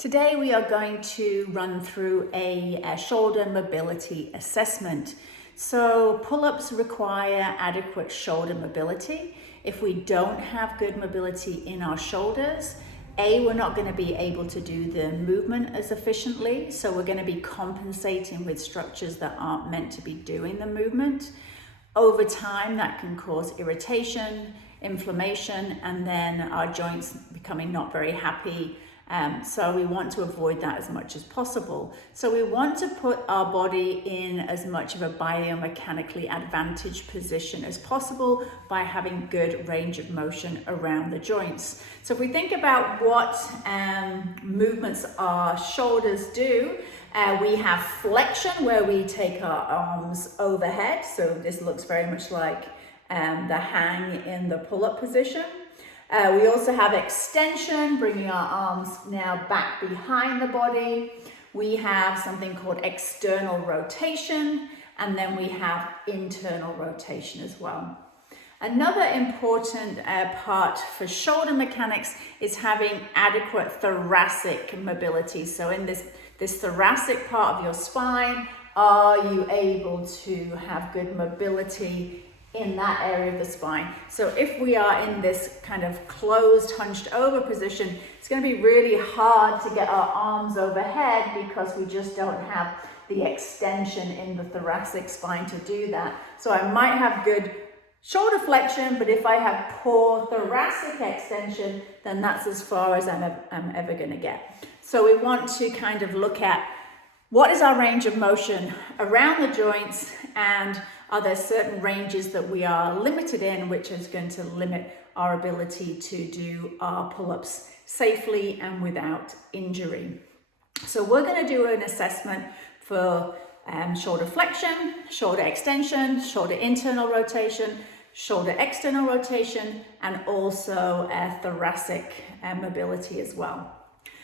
Today we are going to run through a shoulder mobility assessment. So pull-ups require adequate shoulder mobility. If we don't have good mobility in our shoulders, we're not going to be able to do the movement as efficiently. So we're going to be compensating with structures that aren't meant to be doing the movement. Over time, that can cause irritation, inflammation, and then our joints becoming not very happy. So we want to avoid that as much as possible. So we want to put our body in as much of a biomechanically advantaged position as possible by having good range of motion around the joints. So if we think about what movements our shoulders do, we have flexion where we take our arms overhead. So this looks very much like the hang in the pull-up position. We also have extension, bringing our arms now back behind the body. We have something called external rotation, and then we have internal rotation as well. Another important part for shoulder mechanics is having adequate thoracic mobility. So in this thoracic part of your spine, are you able to have good mobility in that area of the spine? So if we are in this kind of closed, hunched over position, it's going to be really hard to get our arms overhead because we just don't have the extension in the thoracic spine to do that. So I might have good shoulder flexion, but if I have poor thoracic extension, then that's as far as I'm ever going to get. So we want to kind of look at what is our range of motion around the joints, and are there certain ranges that we are limited in, which is going to limit our ability to do our pull-ups safely and without injury. So we're going to do an assessment for shoulder flexion, shoulder extension, shoulder internal rotation, shoulder external rotation, and also thoracic mobility as well.